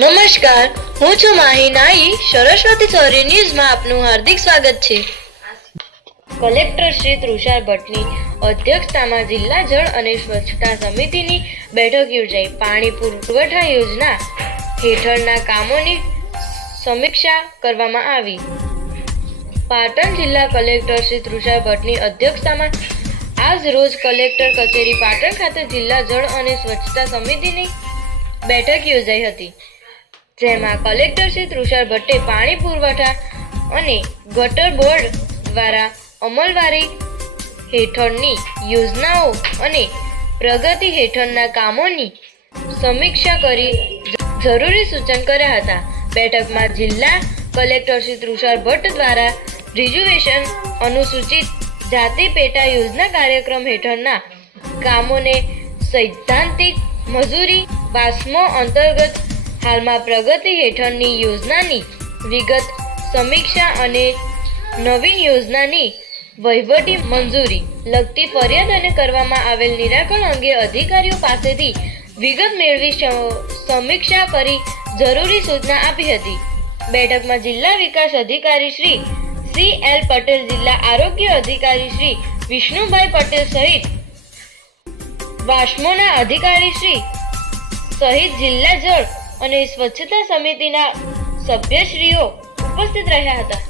નમસ્કાર, હું છું માહી નાઈ. સરસ્વતી સૌર્ય ન્યૂઝમાં આપનું હાર્દિક સ્વાગત છે. કલેક્ટર શ્રી તુષાર ભટ્ટની અધ્યક્ષતામાં જિલ્લા જળ અને સ્વચ્છતા સમિતિની બેઠક યોજાઈ. પાણી પુરવઠા યોજના હેઠળના કામોની સમીક્ષા કરવામાં આવી. પાટણ જિલ્લા કલેક્ટર શ્રી તુષાર ભટ્ટની અધ્યક્ષતામાં આજ રોજ કલેક્ટર કચેરી પાટણ ખાતે જિલ્લા જળ અને સ્વચ્છતા સમિતિની બેઠક યોજાઈ હતી, જેમાં કલેક્ટર શ્રી તુષાર ભટ્ટે પાણી પુરવઠા અને ગટર બોર્ડ દ્વારા અમલવારી હેઠળની યોજનાઓ અને પ્રગતિ હેઠળના કામોની સમીક્ષા કરી જરૂરી સૂચન કર્યા હતા. બેઠકમાં જિલ્લા કલેક્ટર શ્રી તુષાર ભટ્ટ દ્વારા રિઝર્વેશન અનુસૂચિત જાતિ પેટા યોજના કાર્યક્રમ હેઠળના કામોને સૈદ્ધાંતિક મજૂરી વાસ્મો અંતર્ગત હાલમાં પ્રગતિ હેઠળની યોજનાની વિગત સમીક્ષા અને નવીન યોજનાની વહીવટી મંજૂરી લગતી ફરિયાદ અને કરવામાં આવેલ નિરાકરણ અંગે અધિકારીઓ પાસેથી વિગત મેળવી સમીક્ષા કરી જરૂરી સૂચના આપી હતી. બેઠકમાં જિલ્લા વિકાસ અધિકારી શ્રી CL પટેલ, જિલ્લા આરોગ્ય અધિકારી શ્રી વિષ્ણુભાઈ પટેલ સહિત વાસ્મોના અધિકારી શ્રી સહિત જિલ્લા જળ અને સ્વચ્છતા સમિતિના સભ્યશ્રીઓ ઉપસ્થિત રહ્યા હતા.